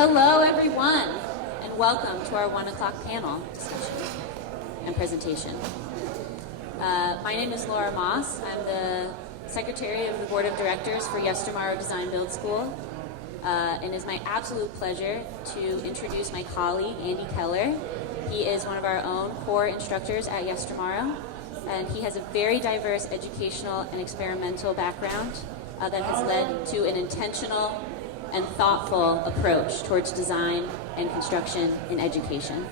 Hello, everyone, and welcome to our 1 o'clock panel discussion and presentation. My name is Laura Moss. I'm the Secretary of the Board of Directors for Yestermorrow DesignBuild School. And it's my absolute pleasure to introduce my colleague, Andy Keller. He is one of our own core instructors at Yestermorrow, and he has a very diverse educational and experimental background that has led to an intentional and thoughtful approach towards design and construction in education.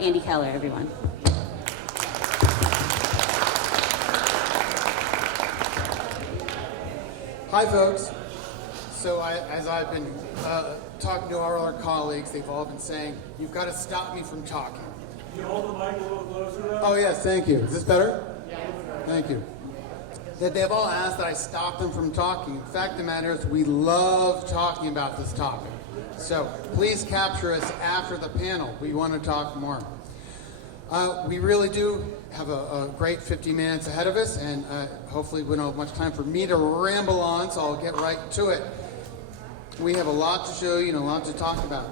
Andy Keller, everyone. Hi, folks. So as I've been talking to our other colleagues, they've all been saying, you've got to stop me from talking. Can you hold the mic a little closer though? Oh, yes, thank you. Is this better? Yeah. Thank you. That they've all asked that I stop them from talking. The fact of the matter is we love talking about this topic. So please capture us after the panel. We want to talk more. We really do have a great 50 minutes ahead of us, and hopefully we don't have much time for me to ramble on, so I'll get right to it. We have a lot to show you and a lot to talk about.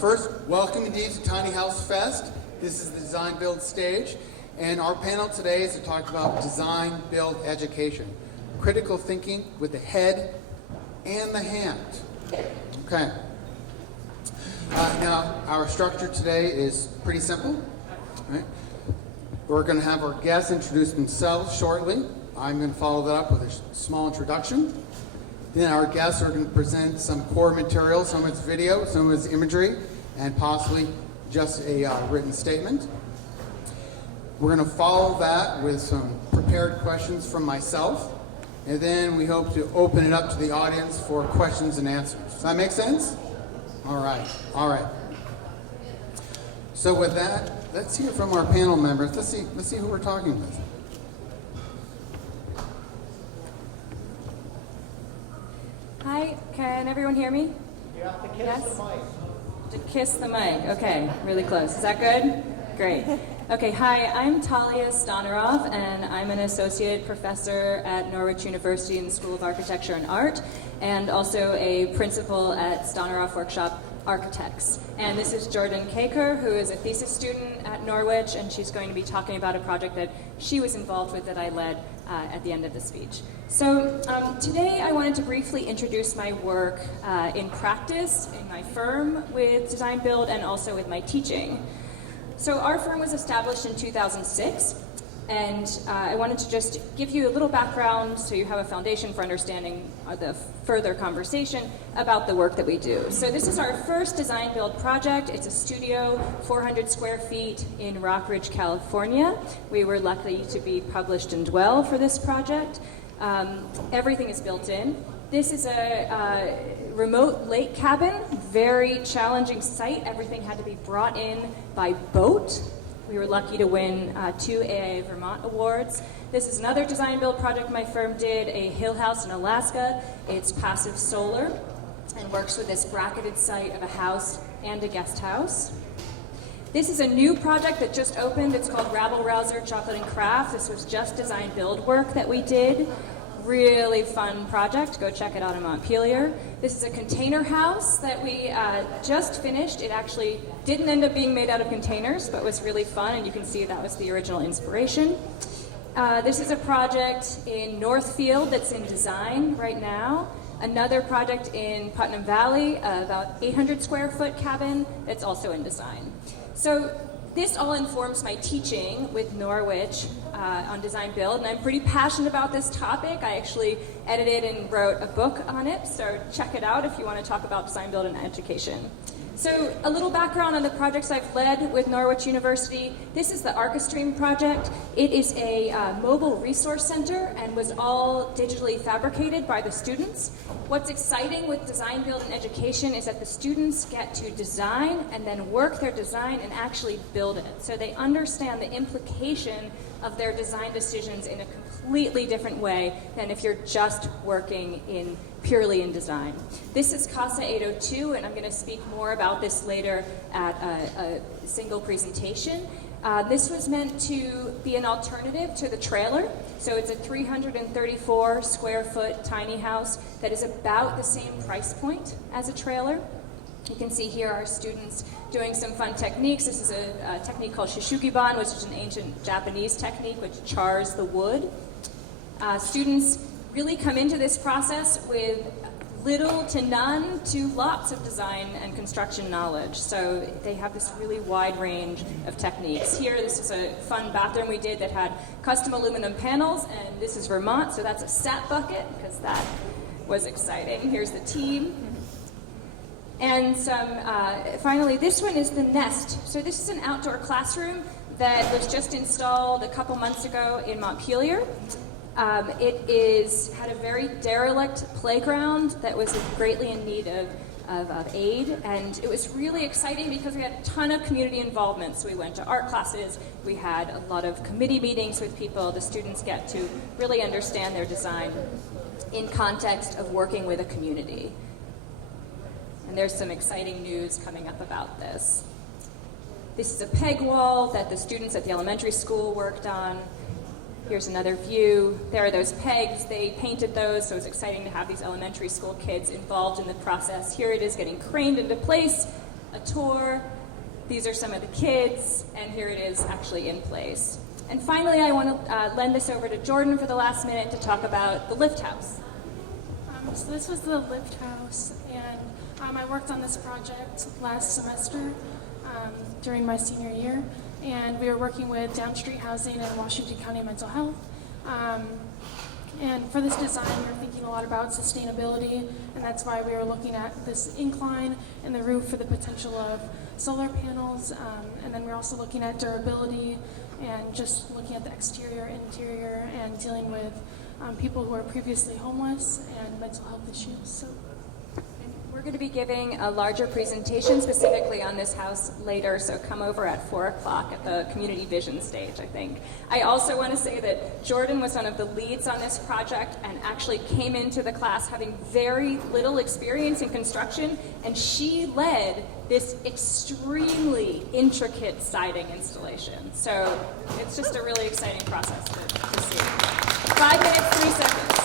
First, welcome indeed to Tiny House Fest. This is the Design Build stage. And our panel today is to talk about design, build, education. Critical thinking with the head and the hand. Okay. Now, our structure today is pretty simple. Right? We're going to have our guests introduce themselves shortly. I'm going to follow that up with a small introduction. Then our guests are going to present some core material, some of its video, some of its imagery, and possibly just a written statement. We're going to follow that with some prepared questions from myself, and then we hope to open it up to the audience for questions and answers. Does that make sense? All right. So with that, let's hear from our panel members. Let's see who we're talking with. Hi, can everyone hear me? You have to kiss the mic. To kiss the mic. Okay, really close. Is that good? Great. Okay, hi, I'm Tolya Stonorov, and I'm an associate professor at Norwich University in the School of Architecture and Art, and also a principal at Stonorov Workshop Architects. And this is Jordan Kacur, who is a thesis student at Norwich, and she's going to be talking about a project that she was involved with that I led at the end of the speech. So today I wanted to briefly introduce my work in practice, in my firm with DesignBuild, and also with my teaching. So our firm was established in 2006, and I wanted to just give you a little background so you have a foundation for understanding the further conversation about the work that we do. So this is our first design build project. It's a studio, 400 square feet in Rockridge, California. We were lucky to be published in Dwell for this project. Everything is built in. This is a remote lake cabin, very challenging site. Everything had to be brought in by boat. We were lucky to win 2 AIA Vermont awards. This is another design build project my firm did, a hill house in Alaska. It's passive solar and works with this bracketed site of a house and a guest house. This is a new project that just opened. It's called Rabble Rouser Chocolate and Craft. This was just design build work that we did. Really fun project. Go check it out in Montpelier. This is a container house that we just finished. It actually didn't end up being made out of containers, but was really fun, and you can see that was the original inspiration. This is a project in Northfield that's in design right now. Another project in Putnam Valley, about 800 square foot cabin that's also in design. So this all informs my teaching with Norwich on design build, and I'm pretty passionate about this topic. I actually edited and wrote a book on it, so check it out if you want to talk about design build and education. So a little background on the projects I've led with Norwich University. This is the ArchiStream project. It is a mobile resource center and was all digitally fabricated by the students. What's exciting with design build and education is that the students get to design and then work their design and actually build it. So they understand the implication of their design decisions in a completely different way than if you're just working purely in design. This is CASA 802, and I'm going to speak more about this later at a single presentation. This was meant to be an alternative to the trailer. So it's a 334 square foot tiny house that is about the same price point as a trailer. You can see here our students doing some fun techniques. This is a technique called shishukiban, which is an ancient Japanese technique which chars the wood. Students really come into this process with little to none to lots of design and construction knowledge. So they have this really wide range of techniques. Here, this is a fun bathroom we did that had custom aluminum panels, and this is Vermont, so that's a sap bucket, because that was exciting. Here's the team. And finally, this one is the Nest. So this is an outdoor classroom that was just installed a couple months ago in Montpelier. It had a very derelict playground that was greatly in need of aid, and it was really exciting because we had a ton of community involvement. So we went to art classes, we had a lot of committee meetings with people. The students get to really understand their design in context of working with a community. And there's some exciting news coming up about this. This is a peg wall that the students at the elementary school worked on. Here's another view. There are those pegs. They painted those, so it's exciting to have these elementary school kids involved in the process. Here it is getting craned into place, a tour. These are some of the kids, and here it is actually in place. And finally, I want to lend this over to Jordan for the last minute to talk about the lift house. So this was the lift house, and I worked on this project last semester during my senior year, and we were working with Down Street Housing and Washington County Mental Health. And for this design, we were thinking a lot about sustainability, and that's why we were looking at this incline and the roof for the potential of solar panels, and then we're also looking at durability and just looking at the exterior, interior, and dealing with people who are previously homeless and mental health issues. So. We're going to be giving a larger presentation specifically on this house later, so come over at 4 o'clock at the Community Vision stage, I think. I also want to say that Jordan was one of the leads on this project and actually came into the class having very little experience in construction, and she led this extremely intricate siding installation. So it's just a really exciting process to see. 5 minutes, 3 seconds.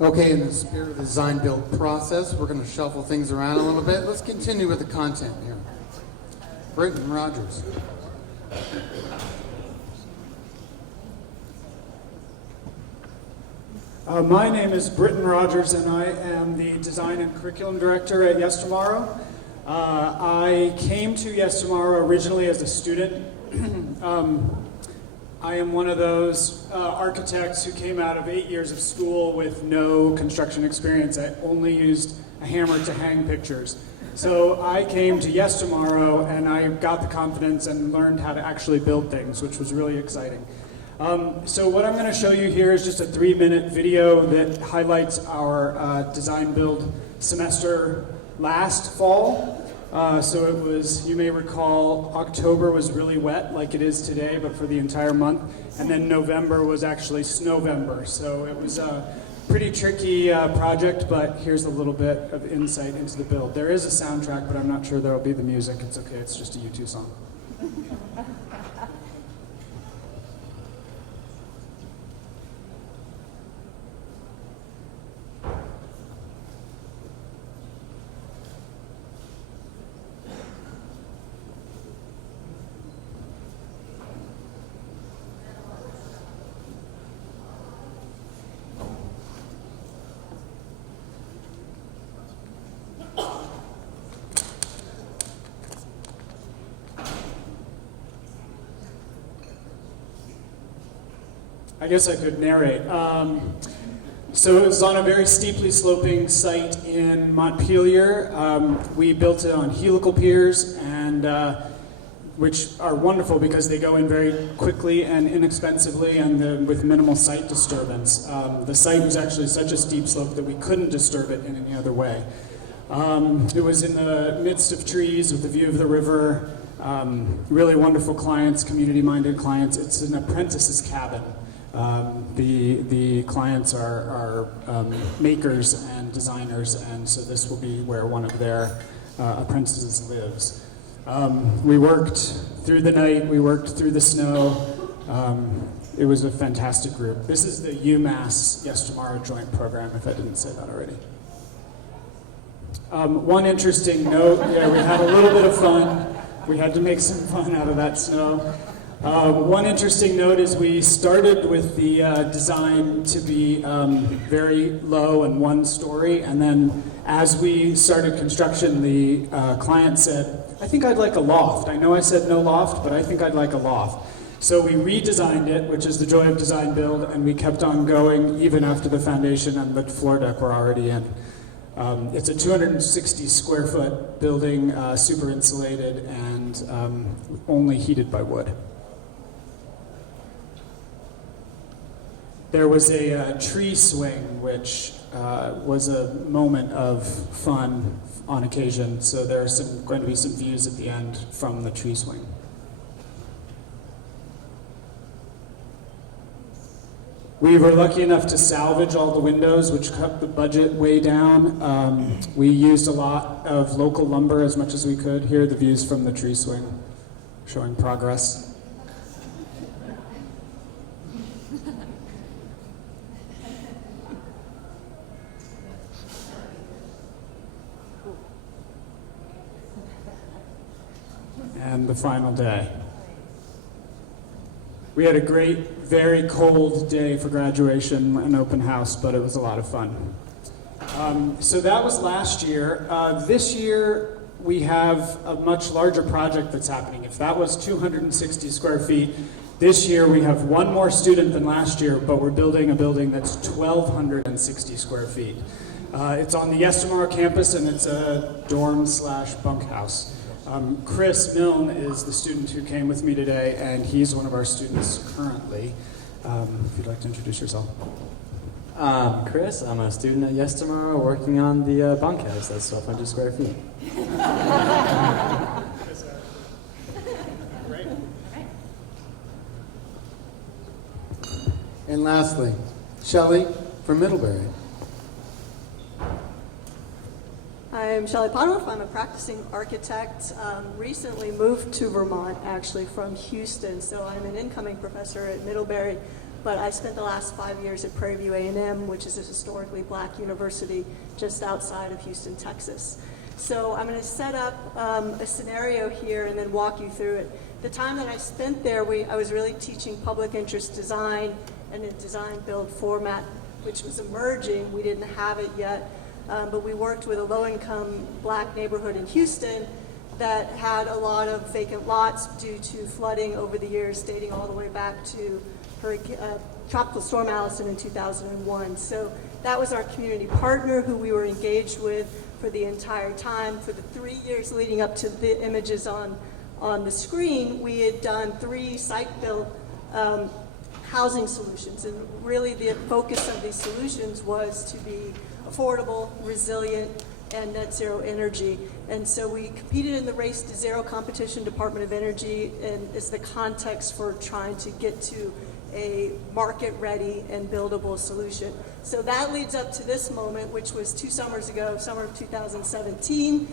Okay, in the spirit of the design build process, we're going to shuffle things around a little bit. Let's continue with the content here. Britton Rogers. My name is Britton Rogers, and I am the Design and Curriculum Director at Yestermorrow. I came to Yestermorrow originally as a student. I am one of those architects who came out of 8 years of school with no construction experience. I only used a hammer to hang pictures. So I came to Yestermorrow and I got the confidence and learned how to actually build things, which was really exciting. So what I'm going to show you here is just a 3-minute video that highlights our design build semester last fall. So it was, you may recall, October was really wet like it is today, but for the entire month. And then November was actually Snowvember. So it was a pretty tricky project, but here's a little bit of insight into the build. There is a soundtrack, but I'm not sure there'll be the music. It's okay, it's just a U2 song. I guess I could narrate. So it was on a very steeply sloping site in Montpelier. We built it on helical piers, and which are wonderful because they go in very quickly and inexpensively and with minimal site disturbance. The site was actually such a steep slope that we couldn't disturb it in any other way. It was in the midst of trees with a view of the river. Really wonderful clients, community-minded clients. It's an apprentice's cabin. The clients are makers and designers, and so this will be where one of their apprentices lives. We worked through the night, we worked through the snow. It was a fantastic group. This is the UMass Yestermorrow joint program, if I didn't say that already. One interesting note, yeah, we had a little bit of fun. We had to make some fun out of that snow. One interesting note is we started with the design to be very low and one story, and then as we started construction, the client said, I think I'd like a loft. I know I said no loft, but I think I'd like a loft. So we redesigned it, which is the joy of design build, and we kept on going even after the foundation and the floor deck were already in. It's a 260 square foot building, super insulated, and only heated by wood. There was a tree swing, which was a moment of fun on occasion, so there are going to be some views at the end from the tree swing. We were lucky enough to salvage all the windows, which cut the budget way down. We used a lot of local lumber as much as we could. Here are the views from the tree swing, showing progress. And the final day. We had a great, very cold day for graduation and open house, but it was a lot of fun. So that was last year. This year, we have a much larger project that's happening. If that was 260 square feet, this year we have one more student than last year, but we're building a building that's 1,260 square feet. It's on the Yestermorrow campus, and it's a dorm/bunkhouse. Chris Milne is the student who came with me today, and he's one of our students currently. If you'd like to introduce yourself. Chris, I'm a student at Yestermorrow working on the bunkhouse that's 1,200 square feet. And lastly, Shelly from Middlebury. I'm Shelly Pottorf. I'm a practicing architect. Recently moved to Vermont, actually, from Houston. So I'm an incoming professor at Middlebury, but I spent the last 5 years at Prairie View A&M, which is a historically black university just outside of Houston, Texas. So I'm going to set up a scenario here and then walk you through it. The time that I spent there, I was really teaching public interest design and a design build format, which was emerging. We didn't have it yet. But we worked with a low-income black neighborhood in Houston that had a lot of vacant lots due to flooding over the years, dating all the way back to Tropical Storm Allison in 2001. So that was our community partner who we were engaged with for the entire time. For the 3 years leading up to the images on the screen, we had done 3 site-built housing solutions. And really the focus of these solutions was to be affordable, resilient, and net zero energy. And so we competed in the Race to Zero competition, Department of Energy, and is the context for trying to get to a market-ready and buildable solution. So that leads up to this moment, which was 2 summers ago, summer of 2017.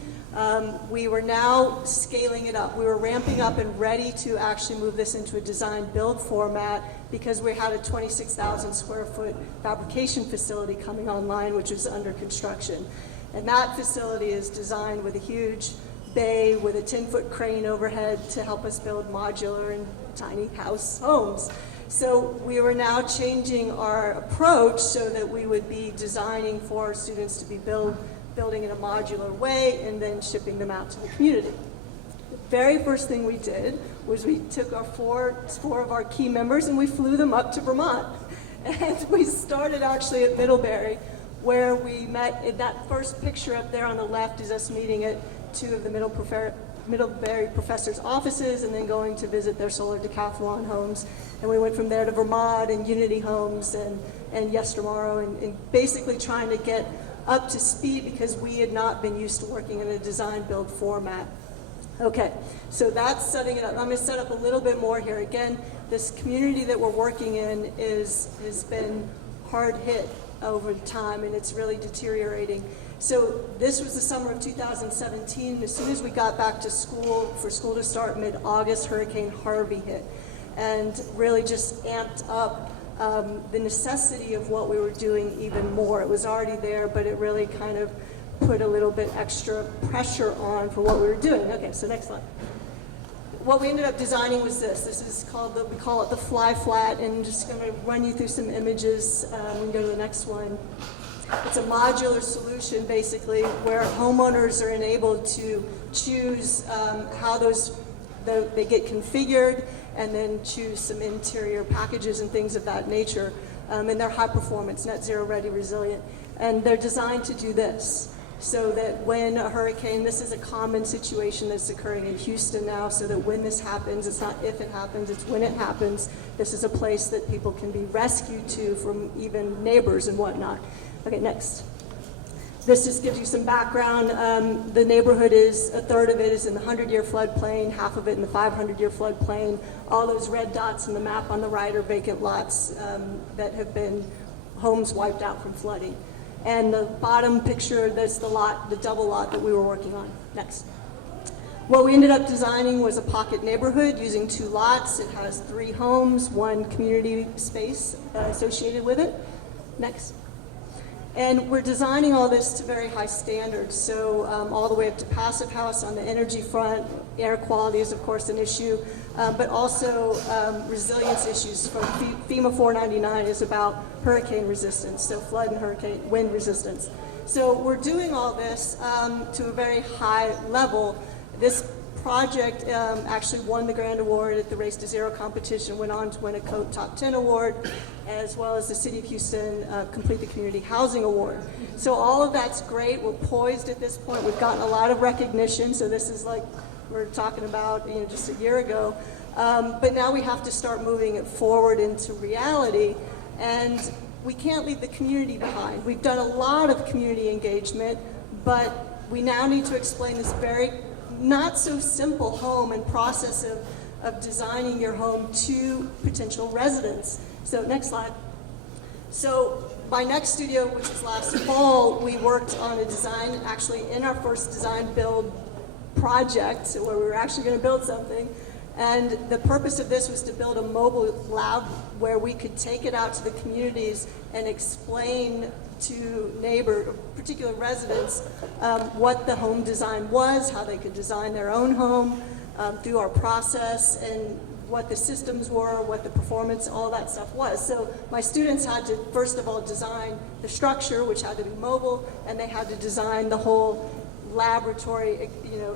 We were now scaling it up. We were ramping up and ready to actually move this into a design build format because we had a 26,000 square foot fabrication facility coming online, which was under construction. And that facility is designed with a huge bay with a 10-foot crane overhead to help us build modular and tiny house homes. So we were now changing our approach so that we would be designing for our students to be building in a modular way and then shipping them out to the community. The very first thing we did was we took our four of our key members and we flew them up to Vermont. And we started actually at Middlebury, where we met. In that first picture up there on the left is us meeting at 2 of the Middlebury professors' offices and then going to visit their solar decathlon homes. And we went from there to Vermont and Unity Homes and Yestermorrow and basically trying to get up to speed because we had not been used to working in a design build format. Okay, so that's setting it up. I'm going to set up a little bit more here. Again, this community that we're working in has been hard hit over time, and it's really deteriorating. So this was the summer of 2017. As soon as we got back to school, for school to start mid-August, Hurricane Harvey hit, and really just amped up the necessity of what we were doing even more. It was already there, but it really kind of put a little bit extra pressure on for what we were doing. Okay, so next slide. What we ended up designing was this. This is called, we call it the fly flat, and I'm just going to run you through some images. We can go to the next one. It's a modular solution, basically, where homeowners are enabled to choose how they get configured, and then choose some interior packages and things of that nature. And they're high performance, net zero ready, resilient. And they're designed to do this, so that when a hurricane, this is a common situation that's occurring in Houston now, so that when this happens, it's not if it happens, it's when it happens. This is a place that people can be rescued to from even neighbors and whatnot. Okay, next. This just gives you some background. The neighborhood is, a third of it is in the 100-year floodplain, half of it in the 500-year floodplain. All those red dots in the map on the right are vacant lots that have been homes wiped out from flooding. And the bottom picture, that's the lot, the double lot that we were working on. Next. What we ended up designing was a pocket neighborhood using 2 lots. It has 3 homes, 1 community space associated with it. Next. And we're designing all this to very high standards, so all the way up to passive house on the energy front. Air quality is, of course, an issue, but also resilience issues. From FEMA 499 is about hurricane resistance, so flood and hurricane wind resistance. So we're doing all this to a very high level. This project actually won the grand award at the Race to Zero competition, went on to win a COAT Top 10 award, as well as the City of Houston Complete the Community Housing Award. So all of that's great. We're poised at this point. We've gotten a lot of recognition. So this is like we're talking about, just a year ago. But now we have to start moving it forward into reality. And we can't leave the community behind. We've done a lot of community engagement, but we now need to explain this very not so simple home and process of designing your home to potential residents. So next slide. So my next studio, which was last fall, we worked on a design, actually in our first design build project, where we were actually going to build something. And the purpose of this was to build a mobile lab where we could take it out to the communities and explain to particular residents, what the home design was, how they could design their own home through our process, and what the systems were, what the performance, all that stuff was. So my students had to, first of all, design the structure, which had to be mobile, and they had to design the whole laboratory,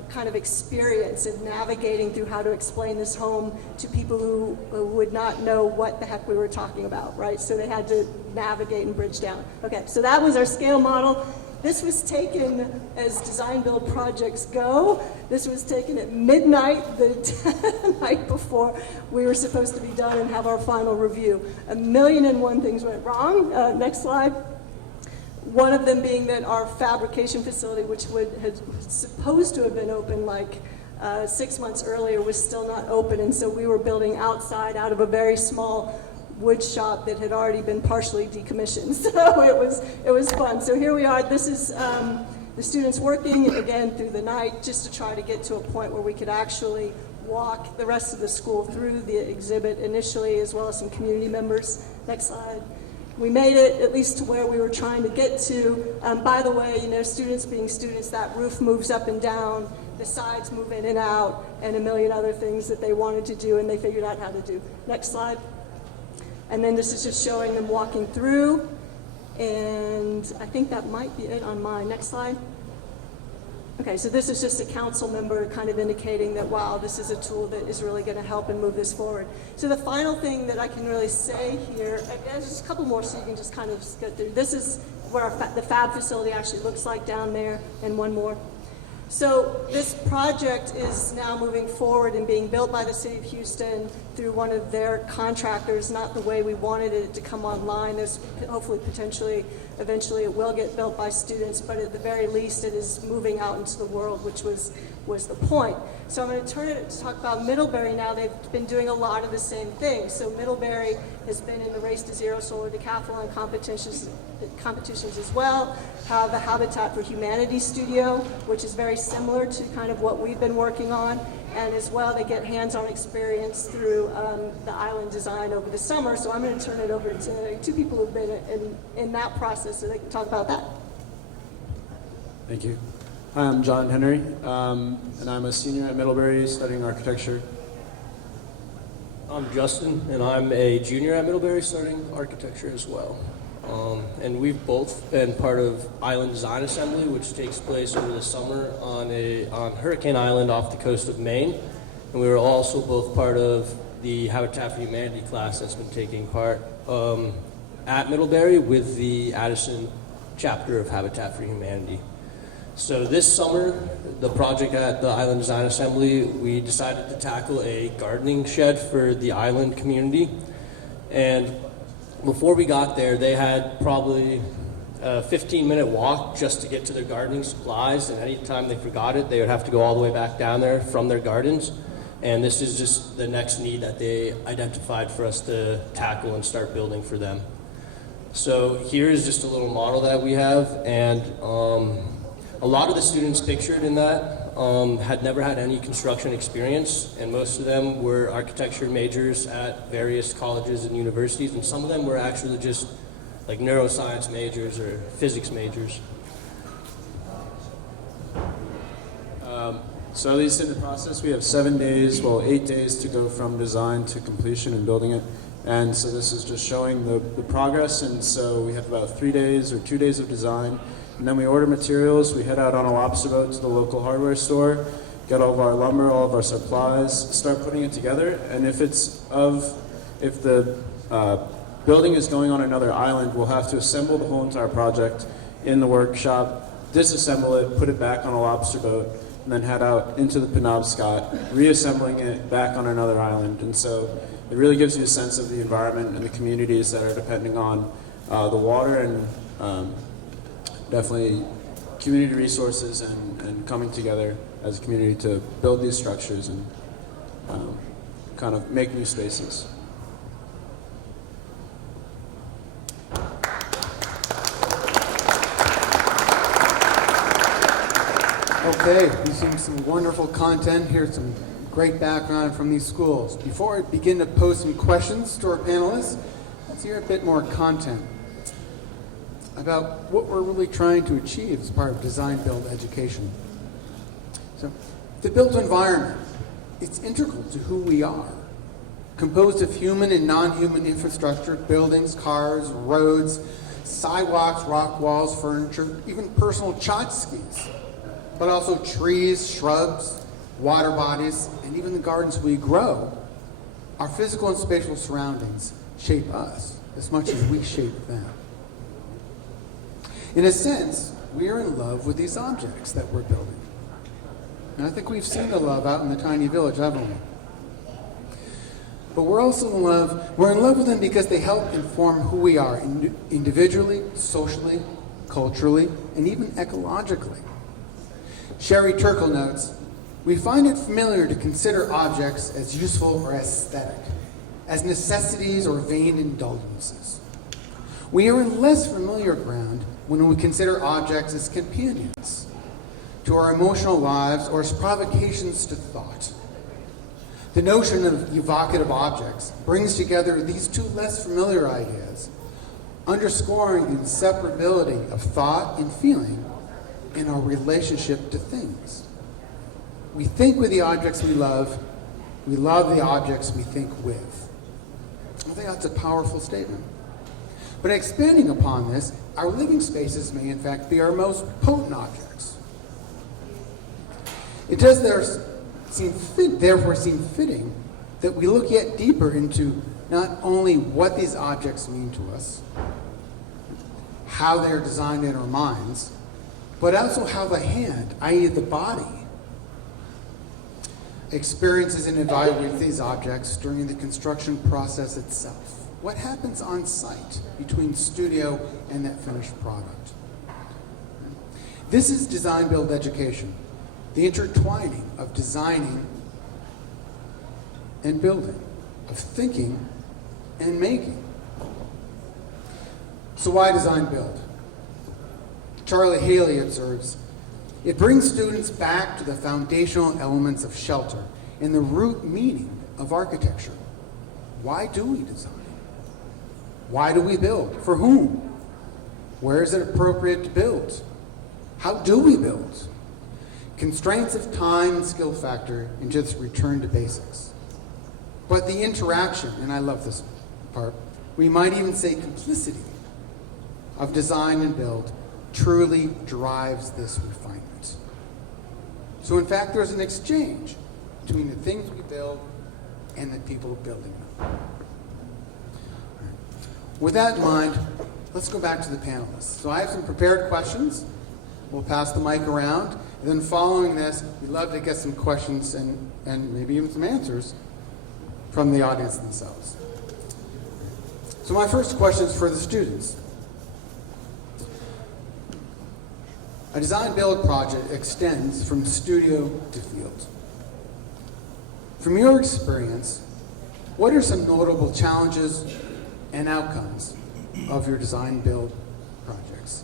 kind of experience of navigating through how to explain this home to people who would not know what the heck we were talking about, right? So they had to navigate and bridge down. Okay, so that was our scale model. This was taken, as design build projects go, this was taken at midnight the night before we were supposed to be done and have our final review. 1,000,001 things went wrong. Next slide. One of them being that our fabrication facility, which had supposed to have been open like 6 months earlier, was still not open, and so we were building outside out of a very small wood shop that had already been partially decommissioned. So it was fun. So here we are. This is the students working again through the night, just to try to get to a point where we could actually walk the rest of the school through the exhibit initially, as well as some community members. Next slide. We made it at least to where we were trying to get to. By the way, students being students, that roof moves up and down, the sides move in and out, and 1,000,000 other things that they wanted to do and they figured out how to do. Next slide. And then this is just showing them walking through, and I think that might be it on mine. Next slide. Okay, so this is just a council member kind of indicating that, wow, this is a tool that is really going to help and move this forward. So the final thing that I can really say here, there's just a couple more so you can just kind of go through. This is where the fab facility actually looks like down there, and one more. So this project is now moving forward and being built by the City of Houston through one of their contractors, not the way we wanted it to come online. There's hopefully potentially eventually it will get built by students, but at the very least it is moving out into the world, which was the point. So I'm going to turn it to talk about Middlebury now. They've been doing a lot of the same things. So Middlebury has been in the Race to Zero Solar Decathlon competitions as well. Have a Habitat for Humanity studio, which is very similar to kind of what we've been working on. And as well, they get hands-on experience through the island design over the summer. So I'm going to turn it over to two people who've been in that process so they can talk about that. Thank you. Hi, I'm John Henry, and I'm a senior at Middlebury studying architecture. I'm Justin, and I'm a junior at Middlebury studying architecture as well. And we've both been part of Island Design Assembly, which takes place over the summer on Hurricane Island off the coast of Maine. And we were also both part of the Habitat for Humanity class that's been taking part at Middlebury with the Addison chapter of Habitat for Humanity. So this summer, the project at the Island Design Assembly, we decided to tackle a gardening shed for the island community. And before we got there, they had probably a 15-minute walk just to get to their gardening supplies, and anytime they forgot it, they would have to go all the way back down there from their gardens. And this is just the next need that they identified for us to tackle and start building for them. So here is just a little model that we have, and a lot of the students pictured in that had never had any construction experience, and most of them were architecture majors at various colleges and universities, and some of them were actually just like neuroscience majors or physics majors. So at least in the process, we have 7 days, well, 8 days to go from design to completion and building it. And so this is just showing the progress, and so we have about 3 days or 2 days of design. And then we order materials, we head out on a lobster boat to the local hardware store, get all of our lumber, all of our supplies, start putting it together. And if the building is going on another island, we'll have to assemble the whole entire project in the workshop, disassemble it, put it back on a lobster boat, and then head out into the Penobscot, reassembling it back on another island. And so it really gives you a sense of the environment and the communities that are depending on the water and definitely community resources and coming together as a community to build these structures and kind of make new spaces. Okay, we've seen some wonderful content. Here's some great background from these schools. Before I begin to pose some questions to our panelists, let's hear a bit more content about what we're really trying to achieve as part of design build education. So, the built environment, it's integral to who we are. Composed of human and non-human infrastructure, buildings, cars, roads, sidewalks, rock walls, furniture, even personal tchotchkes, but also trees, shrubs, water bodies, and even the gardens we grow. Our physical and spatial surroundings shape us as much as we shape them. In a sense, we are in love with these objects that we're building. And I think we've seen the love out in the tiny village, haven't we? But we're also in love with them because they help inform who we are individually, socially, culturally, and even ecologically. Sherry Turkle notes, we find it familiar to consider objects as useful or aesthetic, as necessities or vain indulgences. We are in less familiar ground when we consider objects as companions to our emotional lives or as provocations to thought. The notion of evocative objects brings together these two less familiar ideas, underscoring the inseparability of thought and feeling in our relationship to things. We think with the objects we love the objects we think with. I think that's a powerful statement. But expanding upon this, our living spaces may in fact be our most potent objects. It does therefore seem fitting that we look yet deeper into not only what these objects mean to us, how they are designed in our minds, but also how the hand, i.e. the body, experiences and evaluates these objects during the construction process itself. What happens on site between studio and that finished product? This is design build education, the intertwining of designing and building, of thinking and making. So why design build? Charlie Haley observes, it brings students back to the foundational elements of shelter and the root meaning of architecture. Why do we design? Why do we build? For whom? Where is it appropriate to build? How do we build? Constraints of time and skill factor, and just return to basics. But the interaction, and I love this part, we might even say complicity of design and build truly drives this refinement. So in fact, there's an exchange between the things we build and the people building them. With that in mind, let's go back to the panelists. So I have some prepared questions. We'll pass the mic around. And then following this, we'd love to get some questions and maybe even some answers from the audience themselves. So my first question is for the students. A design build project extends from studio to field. From your experience, what are some notable challenges and outcomes of your design build projects?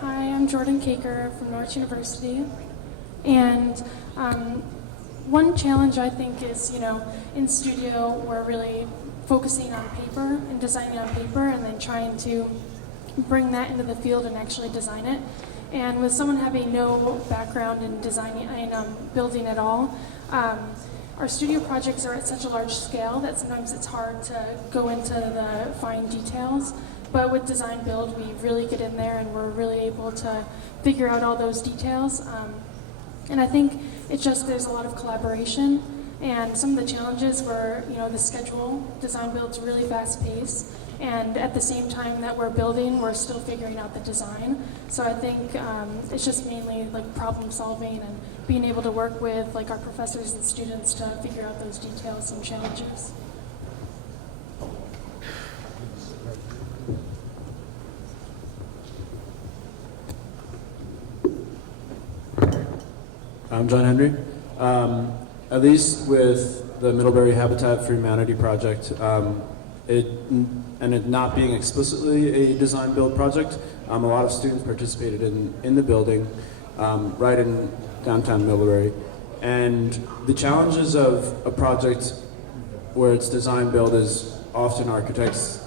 Hi, I'm Jordan Kacur from Norwich University. And one challenge I think is, in studio, we're really focusing on paper and designing on paper and then trying to bring that into the field and actually design it. And with someone having no background in designing and building at all, our studio projects are at such a large scale that sometimes it's hard to go into the fine details. But with design build, we really get in there and we're really able to figure out all those details. And I think it's just there's a lot of collaboration, and some of the challenges were, the schedule. Design build's really fast paced, and at the same time that we're building, we're still figuring out the design. So I think it's just mainly like problem solving and being able to work with like our professors and students to figure out those details and challenges. I'm John Henry. At least with the Middlebury Habitat for Humanity project, it not being explicitly a design build project, a lot of students participated in the building right in downtown Middlebury. And the challenges of a project where it's design build is often architects,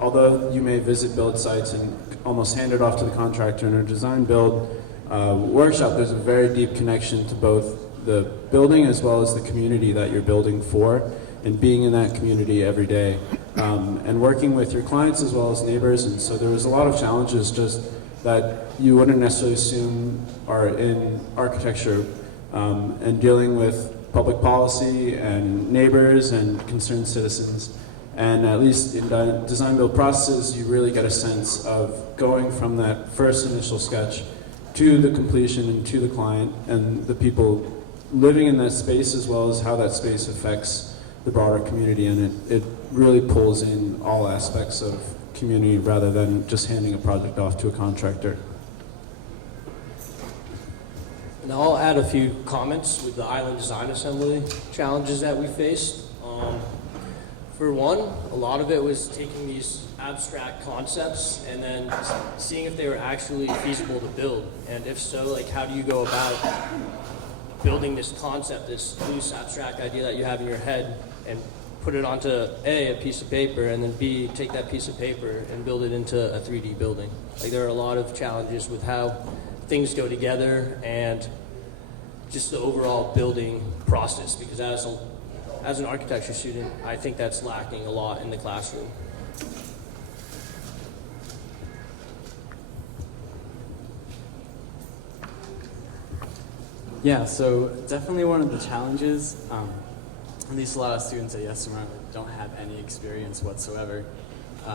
although you may visit build sites and almost hand it off to the contractor in a design build workshop, there's a very deep connection to both the building as well as the community that you're building for, and being in that community every day, and working with your clients as well as neighbors. And so there was a lot of challenges just that you wouldn't necessarily assume are in architecture, and dealing with public policy and neighbors and concerned citizens. And at least in design build processes, you really get a sense of going from that first initial sketch to the completion and to the client and the people living in that space, as well as how that space affects the broader community. And it really pulls in all aspects of community rather than just handing a project off to a contractor. And I'll add a few comments with the Island Design Assembly challenges that we faced. For one, a lot of it was taking these abstract concepts and then seeing if they were actually feasible to build. And if so, like, how do you go about building this concept, this loose abstract idea that you have in your head, and put it onto A, a piece of paper, and then B, take that piece of paper and build it into a 3D building. Like, there are a lot of challenges with how things go together and just the overall building process, because as an architecture student, I think that's lacking a lot in the classroom. Yeah, so definitely one of the challenges, at least a lot of students at Yestermorrow don't have any experience whatsoever.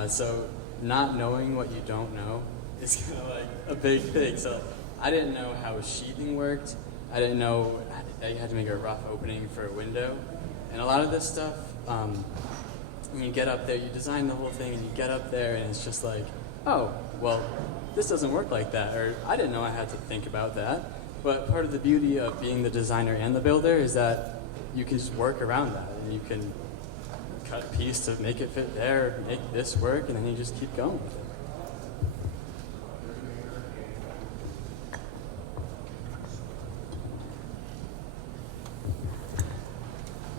So not knowing what you don't know is kind of like a big thing. So I didn't know how sheathing worked. I didn't know that you had to make a rough opening for a window. And a lot of this stuff, when you get up there, you design the whole thing and you get up there and it's just like, oh, well, this doesn't work like that. Or I didn't know I had to think about that. But part of the beauty of being the designer and the builder is that you can just work around that. And you can cut a piece to make it fit there, make this work, and then you just keep going with it.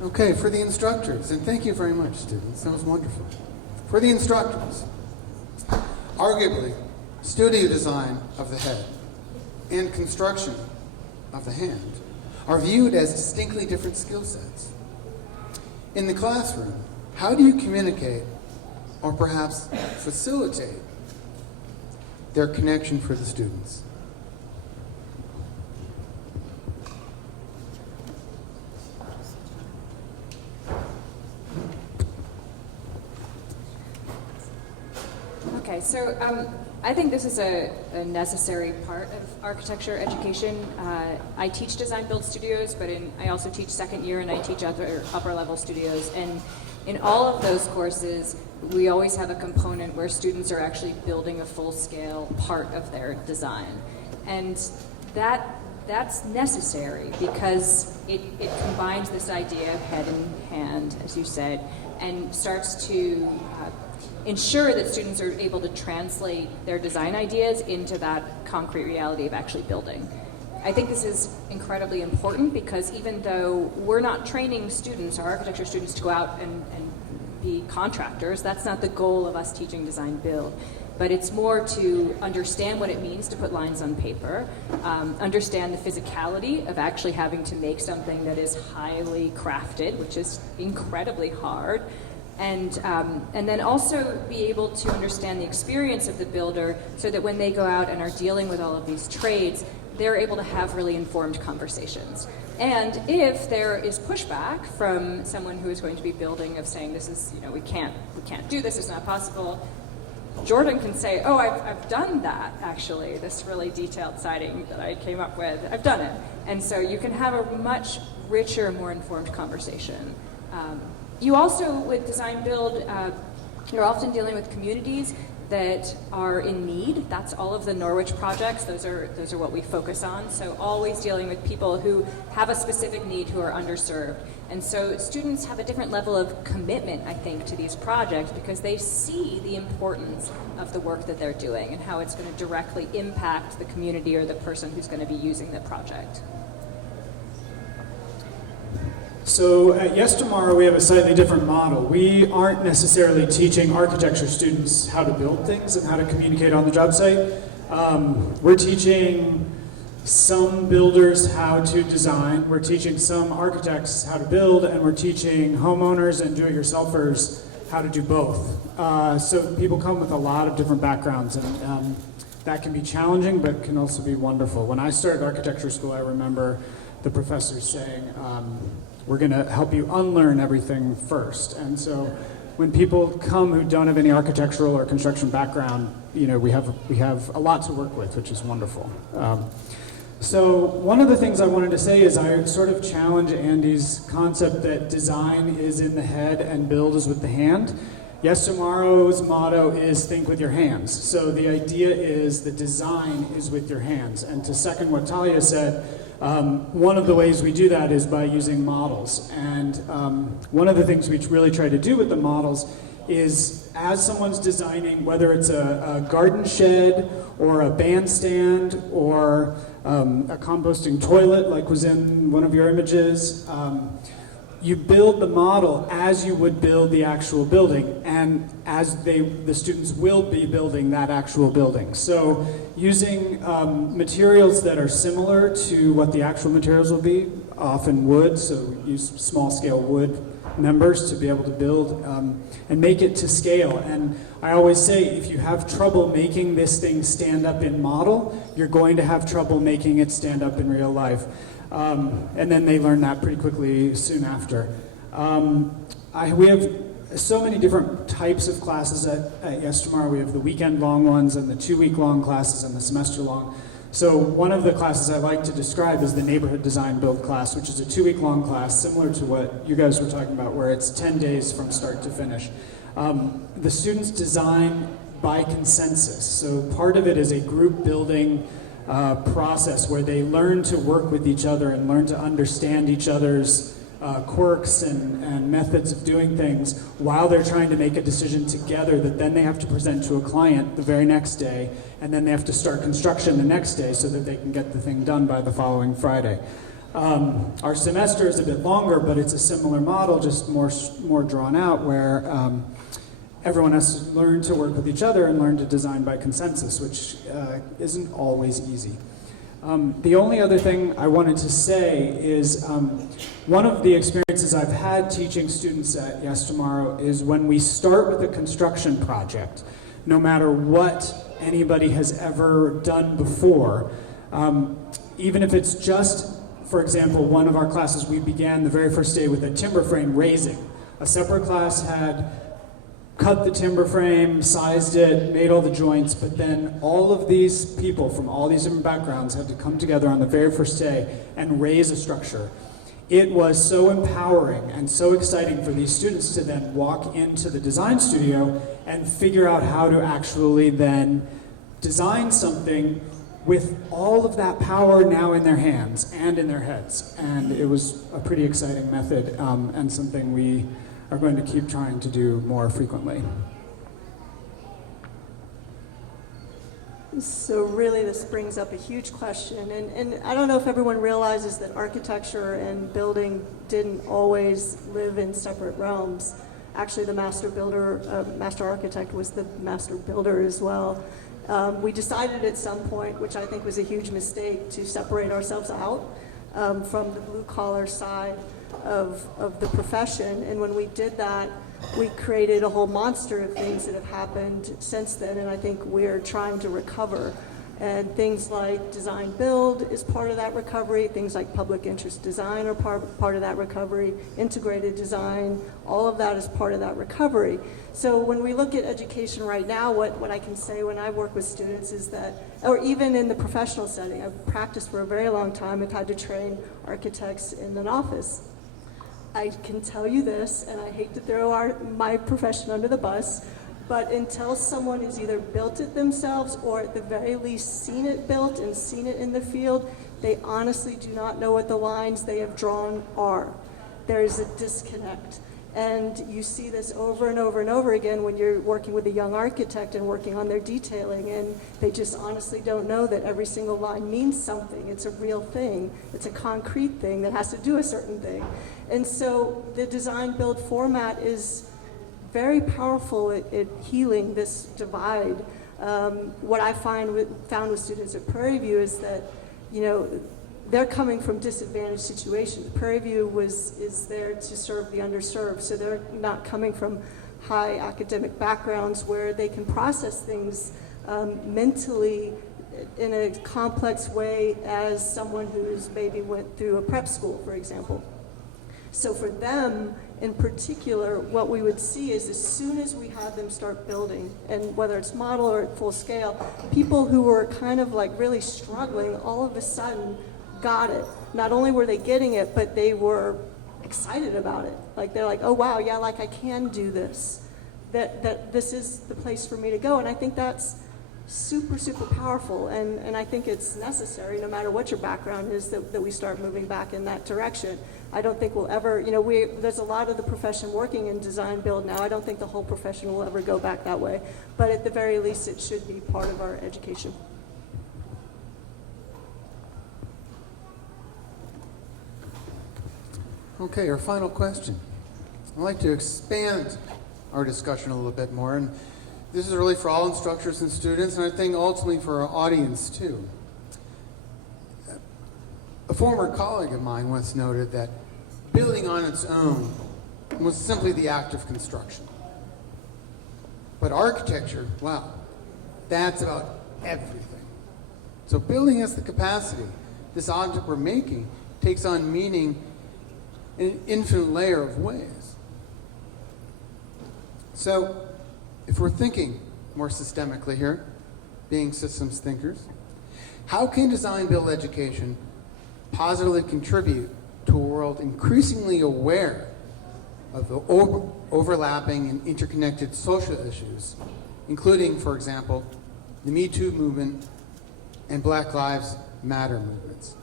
Okay, for the instructors, and thank you very much, students. That was wonderful. For the instructors, arguably, studio design of the head and construction of the hand are viewed as distinctly different skill sets. In the classroom, how do you communicate or perhaps facilitate their connection for the students? Okay, so I think this is a necessary part of architecture education. I teach design build studios, but I also teach second year and I teach other upper level studios. And in all of those courses, we always have a component where students are actually building a full scale part of their design. And that's necessary because it combines this idea of head and hand, as you said, and starts to ensure that students are able to translate their design ideas into that concrete reality of actually building. I think this is incredibly important because even though we're not training students, our architecture students, to go out and be contractors, that's not the goal of us teaching design build. But it's more to understand what it means to put lines on paper, understand the physicality of actually having to make something that is highly crafted, which is incredibly hard, and then also be able to understand the experience of the builder so that when they go out and are dealing with all of these trades, they're able to have really informed conversations. And if there is pushback from someone who is going to be building of saying this is, we can't do this, it's not possible, Jordan can say, oh, I've done that actually, this really detailed siding that I came up with, I've done it. And so you can have a much richer, more informed conversation. You also, with design build, you're often dealing with communities that are in need. That's all of the Norwich projects. Those are what we focus on. So always dealing with people who have a specific need, who are underserved. And so students have a different level of commitment, I think, to these projects because they see the importance of the work that they're doing and how it's going to directly impact the community or the person who's going to be using the project. So at Yestermorrow, we have a slightly different model. We aren't necessarily teaching architecture students how to build things and how to communicate on the job site. We're teaching some builders how to design, we're teaching some architects how to build, and we're teaching homeowners and do-it-yourselfers how to do both. So people come with a lot of different backgrounds, and that can be challenging, but can also be wonderful. When I started architecture school, I remember the professors saying, we're going to help you unlearn everything first. And so when people come who don't have any architectural or construction background, we have a lot to work with, which is wonderful. So one of the things I wanted to say is I sort of challenge Andy's concept that design is in the head and build is with the hand. Yestermorrow's motto is think with your hands. So the idea is the design is with your hands. And to second what Tolya said, one of the ways we do that is by using models. And one of the things we really try to do with the models is as someone's designing, whether it's a garden shed or a bandstand or a composting toilet like was in one of your images, you build the model as you would build the actual building and as the students will be building that actual building. So using materials that are similar to what the actual materials will be, often wood, so use small scale wood members to be able to build and make it to scale. And I always say if you have trouble making this thing stand up in model, you're going to have trouble making it stand up in real life. And then they learn that pretty quickly soon after. We have so many different types of classes at Yestermorrow. We have the weekend-long ones and the 2-week-long classes and the semester-long. So one of the classes I like to describe is the Neighborhood Design Build class, which is a 2-week-long class, similar to what you guys were talking about, where it's 10 days from start to finish. The students design by consensus. So part of it is a group building process where they learn to work with each other and learn to understand each other's quirks and methods of doing things while they're trying to make a decision together that then they have to present to a client the very next day, and then they have to start construction the next day so that they can get the thing done by the following Friday. Our semester is a bit longer, but it's a similar model, just more drawn out, where everyone has to learn to work with each other and learn to design by consensus, which isn't always easy. The only other thing I wanted to say is one of the experiences I've had teaching students at Yestermorrow is when we start with a construction project, no matter what anybody has ever done before, even if it's just, for example, one of our classes, we began the very first day with a timber frame raising. A separate class had cut the timber frame, sized it, made all the joints, but then all of these people from all these different backgrounds had to come together on the very first day and raise a structure. It was so empowering and so exciting for these students to then walk into the design studio and figure out how to actually then design something with all of that power now in their hands and in their heads. And it was a pretty exciting method and something we are going to keep trying to do more frequently. So really this brings up a huge question, and I don't know if everyone realizes that architecture and building didn't always live in separate realms. Actually, the master architect was the master builder as well. We decided at some point, which I think was a huge mistake, to separate ourselves out from the blue-collar side of the profession, and when we did that, we created a whole monster of things that have happened since then, and I think we're trying to recover. And things like design build is part of that recovery, things like public interest design are part of that recovery, integrated design, all of that is part of that recovery. So when we look at education right now, what I can say when I work with students is that, or even in the professional setting, I've practiced for a very long time, I've had to train architects in an office. I can tell you this, and I hate to throw my profession under the bus, but until someone has either built it themselves or at the very least seen it built and seen it in the field, they honestly do not know what the lines they have drawn are. There is a disconnect. And you see this over and over and over again when you're working with a young architect and working on their detailing, and they just honestly don't know that every single line means something. It's a real thing. It's a concrete thing that has to do a certain thing. And so the design build format is very powerful at healing this divide. What I found with students at Prairie View is that, they're coming from disadvantaged situations. Prairie View is there to serve the underserved, so they're not coming from high academic backgrounds where they can process things mentally in a complex way as someone who's maybe went through a prep school, for example. So for them, in particular, what we would see is as soon as we had them start building, and whether it's model or at full scale, people who were kind of like really struggling all of a sudden got it. Not only were they getting it, but they were excited about it. Like they're like, oh wow, yeah, like I can do this. That this is the place for me to go. And I think that's super, super powerful. And I think it's necessary, no matter what your background is, that we start moving back in that direction. I don't think we'll ever, there's a lot of the profession working in design build now. I don't think the whole profession will ever go back that way. But at the very least, it should be part of our education. Okay, our final question. I'd like to expand our discussion a little bit more, and this is really for all instructors and students, and I think ultimately for our audience too. A former colleague of mine once noted that building on its own was simply the act of construction. But architecture, wow, that's about everything. So building has the capacity. This object we're making takes on meaning in an infinite layer of ways. So, if we're thinking more systemically here, being systems thinkers, how can design build education positively contribute to a world increasingly aware of the overlapping and interconnected social issues, including, for example, the Me Too movement and Black Lives Matter movements?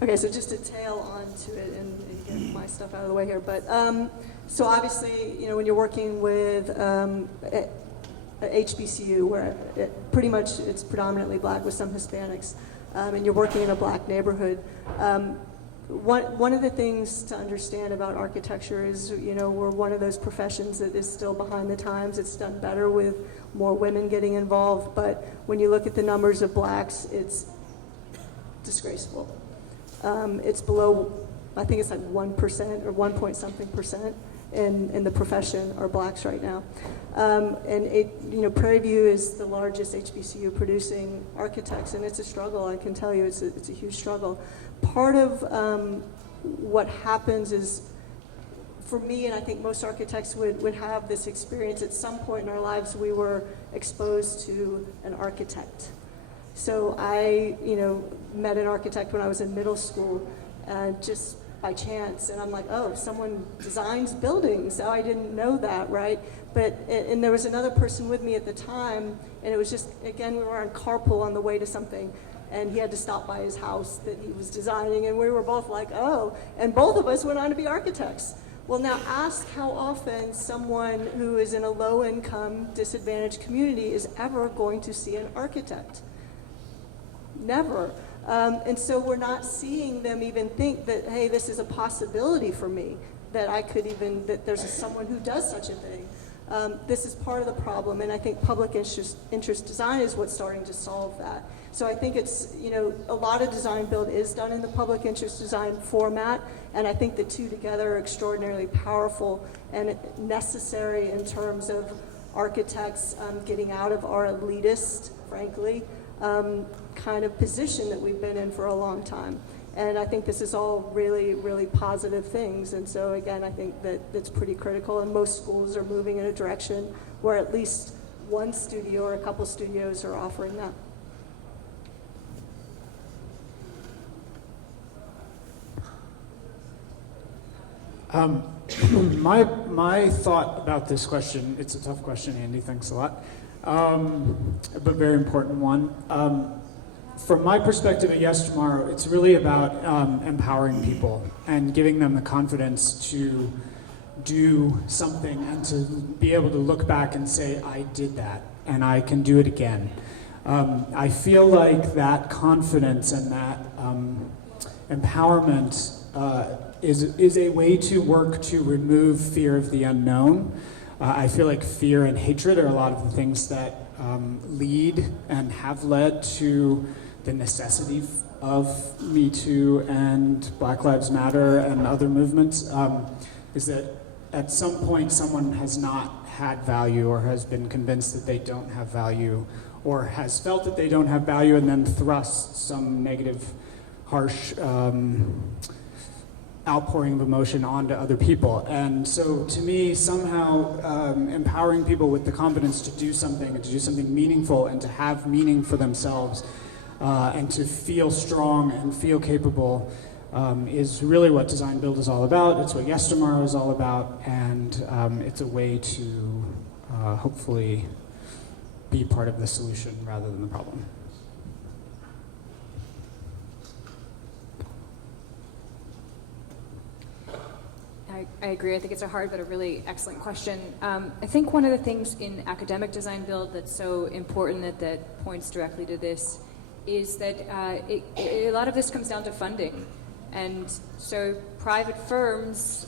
Okay, so just to tail on to it and get my stuff out of the way here. But so obviously, you know, when you're working with HBCU, where pretty much it's predominantly black with some Hispanics, and you're working in a black neighborhood, one of the things to understand about architecture is, you know, we're one of those professions that is still behind the times. It's done better with more women getting involved, but when you look at the numbers of blacks, it's disgraceful. It's below, I think it's like 1% or 1 point something percent in the profession are blacks right now. And you know, Prairie View is the largest HBCU producing architects, and it's a struggle. I can tell you, it's a huge struggle. Part of what happens is, for me, and I think most architects would have this experience, at some point in our lives we were exposed to an architect. So I, you know, met an architect when I was in middle school, just by chance, and I'm like, oh, someone designs buildings. Oh, I didn't know that, right? And there was another person with me at the time, and it was just, again, we were on carpool on the way to something, and he had to stop by his house that he was designing, and we were both like, oh, and both of us went on to be architects. Well, now ask how often someone who is in a low-income, disadvantaged community is ever going to see an architect. Never. And so we're not seeing them even think that, hey, this is a possibility for me, that I could even, that there's someone who does such a thing. This is part of the problem, and I think public interest design is what's starting to solve that. So I think it's, you know, a lot of design build is done in the public interest design format, and I think the two together are extraordinarily powerful and necessary in terms of architects getting out of our elitist, frankly, kind of position that we've been in for a long time. And I think this is all really, really positive things. And so again, I think that that's pretty critical, and most schools are moving in a direction where at least one studio or a couple studios are offering that. My thought about this question, it's a tough question, Andy, thanks a lot, but very important one. From my perspective at Yestermorrow, it's really about empowering people and giving them the confidence to do something and to be able to look back and say, I did that and I can do it again. I feel like that confidence and that empowerment is a way to work to remove fear of the unknown. I feel like fear and hatred are a lot of the things that lead and have led to the necessity of Me Too and Black Lives Matter and other movements, is that at some point someone has not had value or has been convinced that they don't have value or has felt that they don't have value and then thrust some negative, harsh outpouring of emotion onto other people. And so to me, somehow empowering people with the confidence to do something and to do something meaningful and to have meaning for themselves and to feel strong and feel capable is really what Design Build is all about. It's what Yestermorrow is all about, and it's a way to hopefully be part of the solution rather than the problem. I agree. I think it's a hard but a really excellent question. I think one of the things in academic design build that's so important that points directly to this is that a lot of this comes down to funding. And so private firms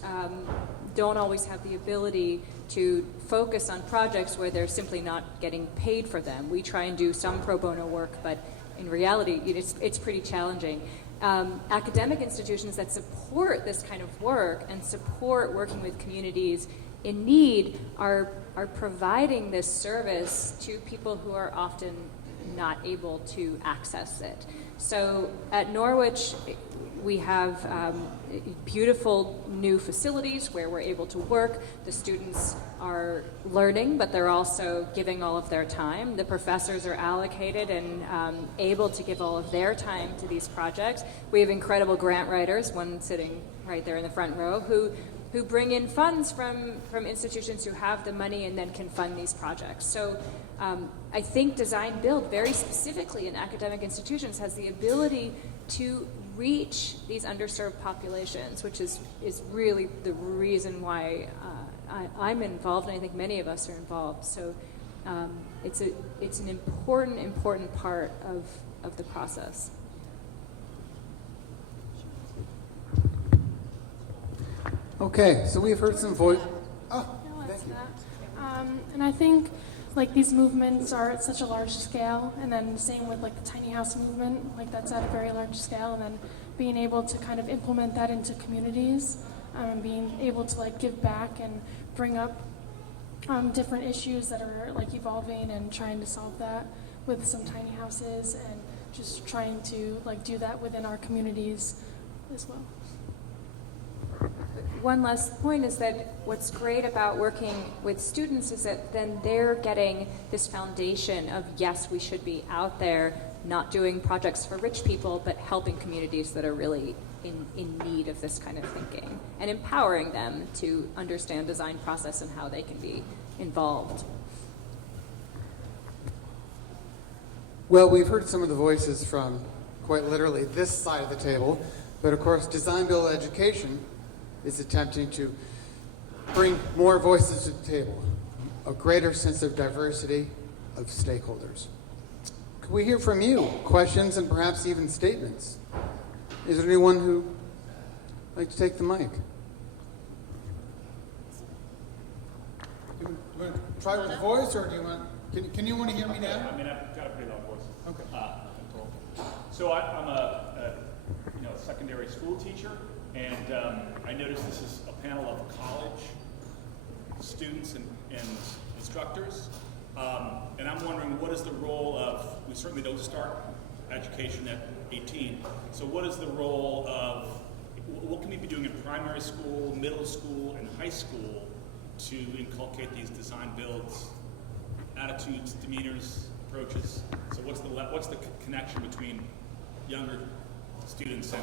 don't always have the ability to focus on projects where they're simply not getting paid for them. We try and do some pro bono work, but in reality, it's pretty challenging. Academic institutions that support this kind of work and support working with communities in need are providing this service to people who are often not able to access it. So at Norwich, we have beautiful new facilities where we're able to work. The students are learning, but they're also giving all of their time. The professors are allocated and able to give all of their time to these projects. We have incredible grant writers, one sitting right there in the front row, who bring in funds from institutions who have the money and then can fund these projects. So I think Design Build, very specifically in academic institutions, has the ability to reach these underserved populations, which is really the reason why I'm involved, and I think many of us are involved. So it's an important part of the process. Okay, so we've heard some voice. Oh, No, thank that's you. that. And I think like these movements are at such a large scale, and then same with like the tiny house movement, like that's at a very large scale, and then being able to kind of implement that into communities, being able to like give back and bring up different issues that are like evolving and trying to solve that with some tiny houses, and just trying to like do that within our communities as well. One last point is that what's great about working with students is that then they're getting this foundation of, yes, we should be out there not doing projects for rich people, but helping communities that are really in need of this kind of thinking, and empowering them to understand design process and how they can be involved. Well, we've heard some of the voices from quite literally this side of the table, but of course Design Build Education is attempting to bring more voices to the table, a greater sense of diversity of stakeholders. Could we hear from you? Questions and perhaps even statements? Is there anyone who would like to take the mic? Do you want to try with voice, or do you want? Can you want to hear me now? I mean, I've got a pretty loud voice. Okay. So I'm a secondary school teacher, and I noticed this is a panel of college students and instructors. And I'm wondering, what is the role of, we certainly don't start education at 18, so what is the role of, what can we be doing in primary school, middle school, and high school to inculcate these design builds, attitudes, demeanors, approaches? So what's the connection between younger students and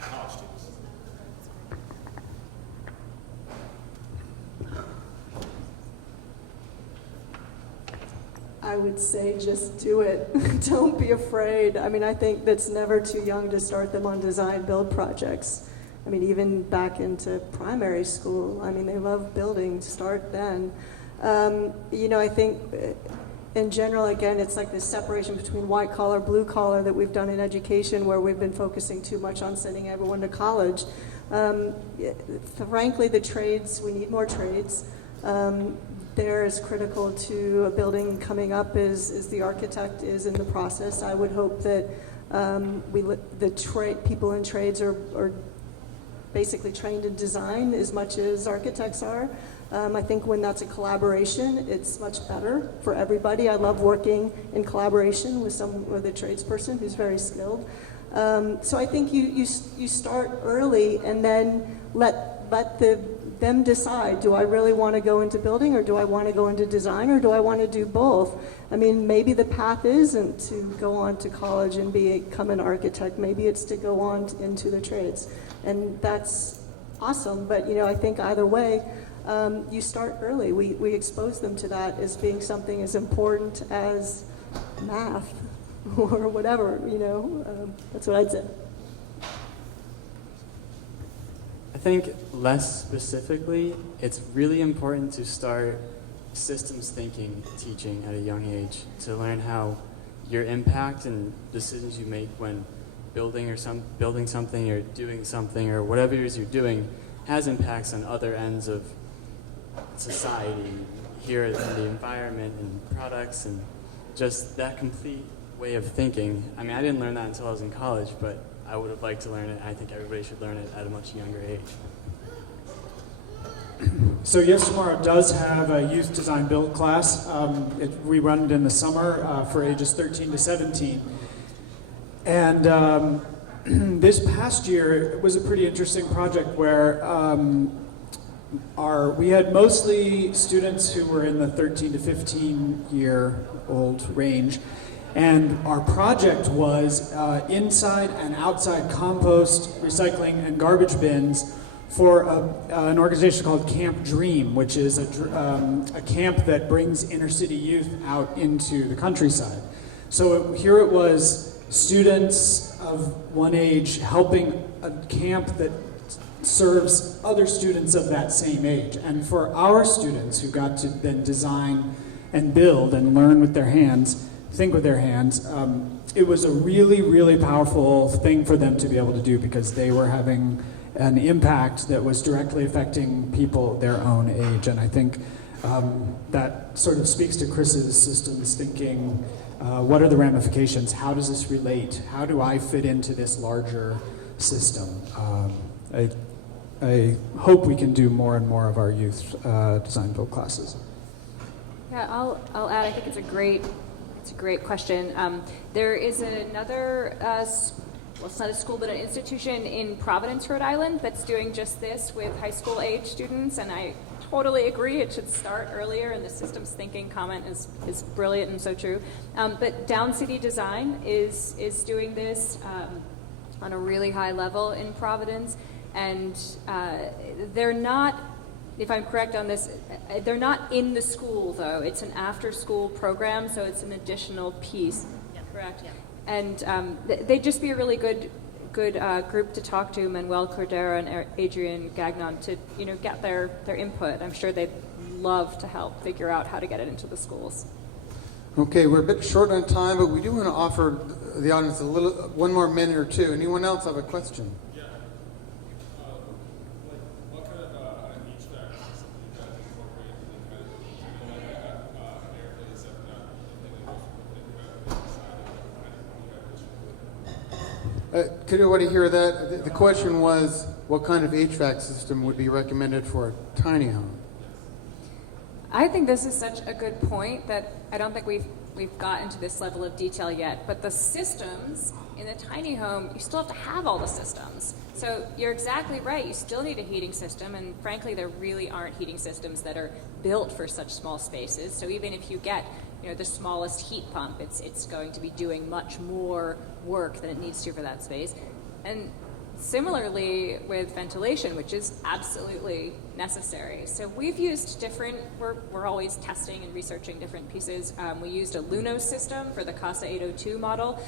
college students? I would say just do it. Don't be afraid. I mean, I think that's never too young to start them on design build projects. I mean, even back into primary school, I mean, they love building. Start then. I think in general, again, it's like this separation between white collar, blue collar that we've done in education, where we've been focusing too much on sending everyone to college. Frankly, the trades, we need more trades. They're as critical to a building coming up as the architect is in the process. I would hope that people in trades are basically trained in design as much as architects are. I think when that's a collaboration, it's much better for everybody. I love working in collaboration with a tradesperson who's very skilled. So I think you start early and then let them decide, do I really want to go into building, or do I want to go into design, or do I want to do both? I mean, maybe the path isn't to go on to college and become an architect. Maybe it's to go on into the trades. And that's awesome, but I think either way, you start early. We expose them to that as being something as important as math or whatever, that's what I'd say. I think less specifically, it's really important to start systems thinking teaching at a young age, to learn how your impact and decisions you make when building something or doing something or whatever it is you're doing has impacts on other ends of society, here in the environment and products, and just that complete way of thinking. I mean, I didn't learn that until I was in college, but I would have liked to learn it. I think everybody should learn it at a much younger age. So Yestermorrow does have a youth design build class. We run it in the summer for ages 13 to 17. And this past year it was a pretty interesting project where we had mostly students who were in the 13 to 15 year old range, and our project was inside and outside compost, recycling, and garbage bins for an organization called Camp Dream, which is a camp that brings inner city youth out into the countryside. So here it was students of one age helping a camp that serves other students of that same age. And for our students who got to then design and build and learn with their hands, think with their hands, it was a really, really powerful thing for them to be able to do, because they were having an impact that was directly affecting people their own age. And I think that sort of speaks to Chris's systems thinking. What are the ramifications? How does this relate? How do I fit into this larger system? I hope we can do more and more of our youth design build classes. Yeah, I'll add. I think it's a great question. There is another, well, it's not a school, but an institution in Providence, Rhode Island, that's doing just this with high school age students, and I totally agree. It should start earlier, and the systems thinking comment is brilliant and so true. But Down City Design is doing this on a really high level in Providence, and they're not, if I'm correct on this, they're not in the school, though. It's an after-school program, so it's an additional piece. Yeah. Correct? Yeah. And they'd just be a really good group to talk to, Manuel Cordero and Adrian Gagnon, to get their input. I'm sure they'd love to help figure out how to get it into the schools. Okay, we're a bit short on time, but we do want to offer the audience one more minute or two. Anyone else have a question? Yeah. What kind of HVAC system do you guys incorporate in kind of airplanes that Could everybody hear that? The question was, what kind of HVAC system would be recommended for a tiny home? I think this is such a good point that I don't think we've gotten to this level of detail yet. But the systems in a tiny home, you still have to have all the systems. So you're exactly right. You still need a heating system, and frankly, there really aren't heating systems that are built for such small spaces. So even if you get the smallest heat pump, it's going to be doing much more work than it needs to for that space. And similarly with ventilation, which is absolutely necessary. So we've used we're always testing and researching different pieces. We used a Luno system for the Casa 802 model.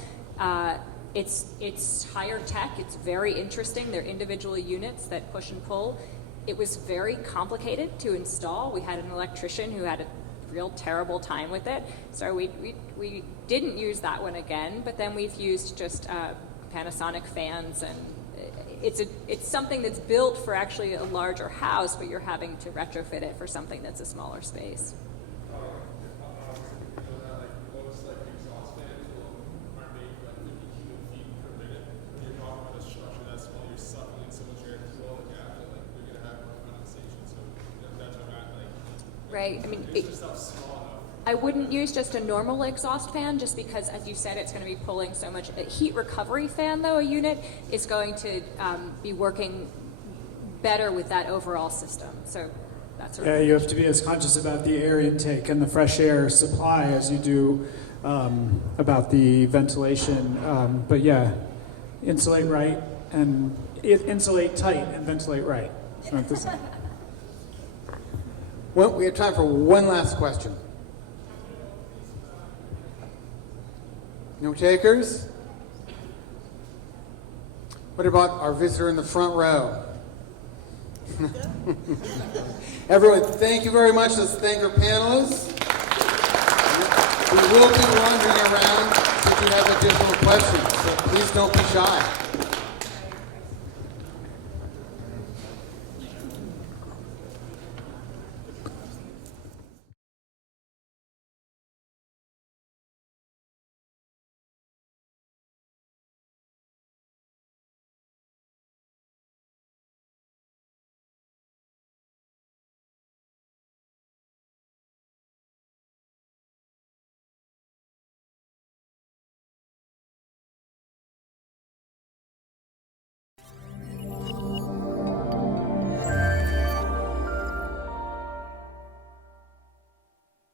It's higher tech, it's very interesting. They're individual units that push and pull. It was very complicated to install. We had an electrician who had a real terrible time with it. So we didn't use that one again, but then we've used just Panasonic fans, and it's something that's built for actually a larger house, but you're having to retrofit it for something that's a smaller space. Right. I mean, I wouldn't use just a normal exhaust fan, just because, as you said, it's going to be pulling so much. A heat recovery fan, though, a unit is going to be working better with that overall system. So that's yeah. You have to be as conscious about the air intake and the fresh air supply as you do about the ventilation. But yeah, insulate right and insulate tight and ventilate right. It's not the same. Well, we have time for one last question. No takers? What about our visitor in the front row? Everyone, thank you very much. Let's thank our panelists. We will be wandering around if you have additional questions, so please don't be shy.